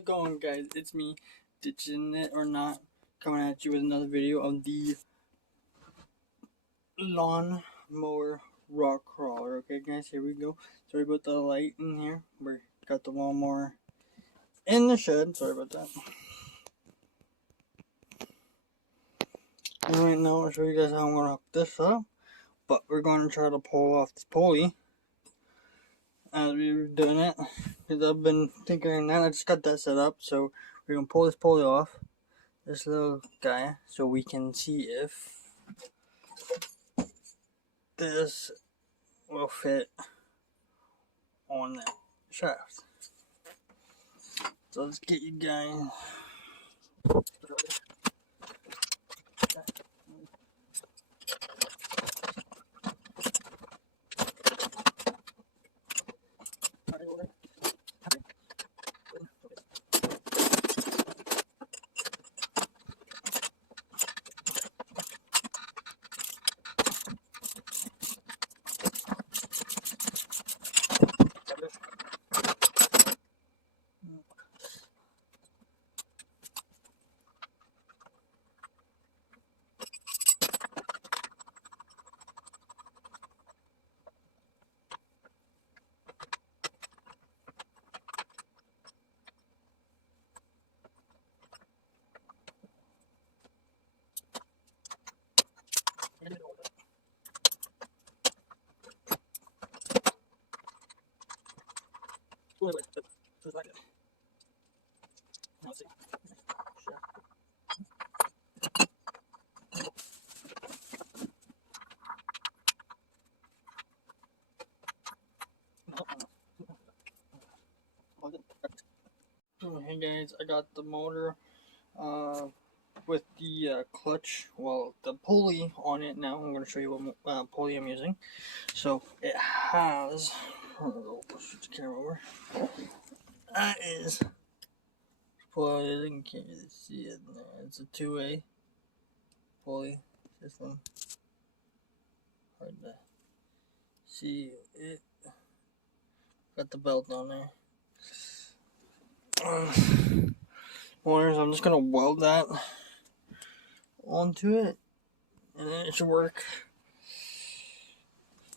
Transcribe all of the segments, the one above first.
it going, guys? It's me, ditching it or not, coming at you with another video of the lawn mower rock crawler. Okay, guys, here we go. Sorry about the light in here. We got the lawnmower in the shed. Sorry about that. And right now, I'll show you guys how I'm gonna hook this up. But we're going to try to pull off this pulley as we're doing it, because I've been tinkering that. I just got that set up, so we're gonna pull this pulley off, this little guy, so we can see if this will fit on that shaft. So let's get you guys Hey guys, I got the motor with the clutch, well, the pulley on it now. I'm going to show you what pulley I'm using. So it has, switch the camera over. That is, well, you can't really see it there. It's a 2A pulley system. Hard to see it. Got the belt on there. I'm just gonna weld that onto it, and then it should work.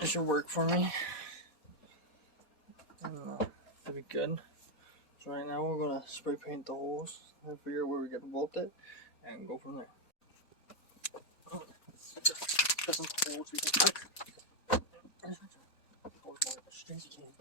It should work for me. That'll be good. So right now we're gonna spray paint the holes and figure where we get bolted and go from there. Got some holes we can cut. Holes more straight as you can.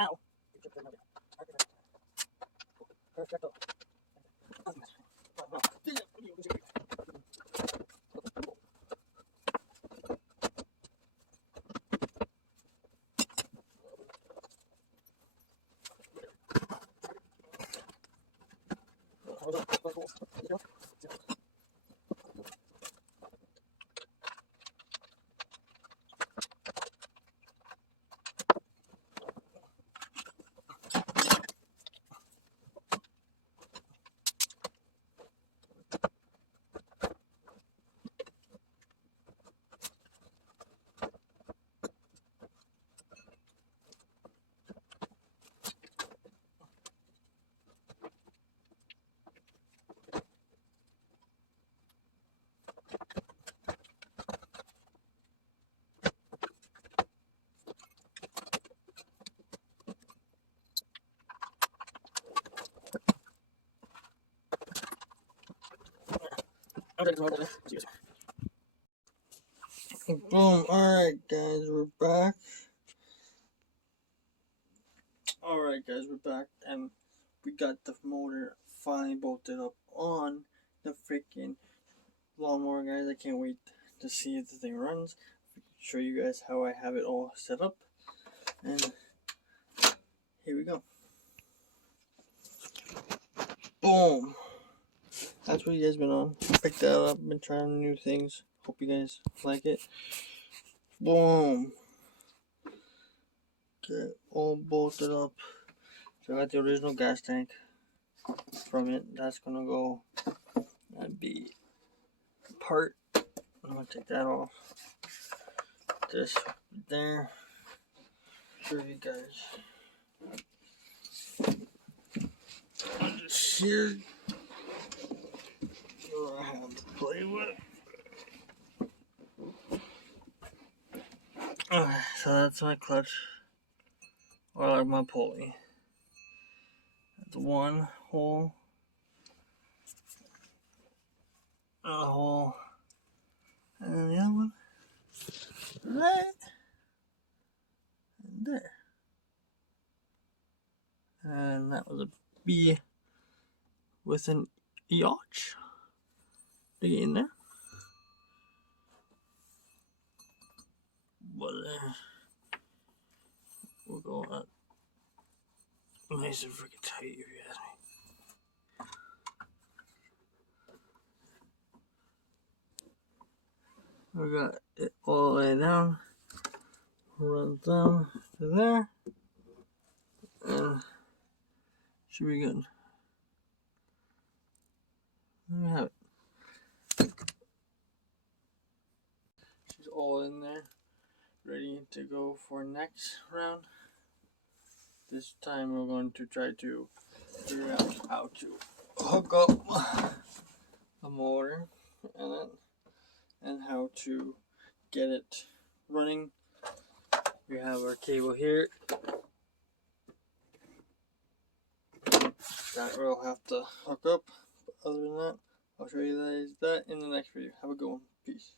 Ow. Perfecto. Boom. Alright guys, we're back. Alright guys, we're back and we got the motor finally bolted up on the freaking lawnmower, guys. I can't wait to see if the thing runs. Show you guys how I have it all set up. And here we go. Boom. That's what you guys been on. Picked that up, been trying new things. Hope you guys like it. Boom. Get all bolted up. So I got the original gas tank from it. That's gonna go and be part. I'm gonna take that off. This there. Show you guys. Just here. I have to play with. Okay, so that's my clutch. Or my pulley. That's one hole. A hole. And then the other one. Right there. And that was a B with an yacht to get in there. But we'll go up nice and freaking tight if you ask me. We got it all the way down. Runs down to there. And should be good. There we have it. She's all in there, ready to go for next round. This time we're going to try to figure out how to hook up the motor and how to get it running. We have our cable here that we'll have to hook up. But other than that, I'll show you guys that in the next video. Have a good one. Peace.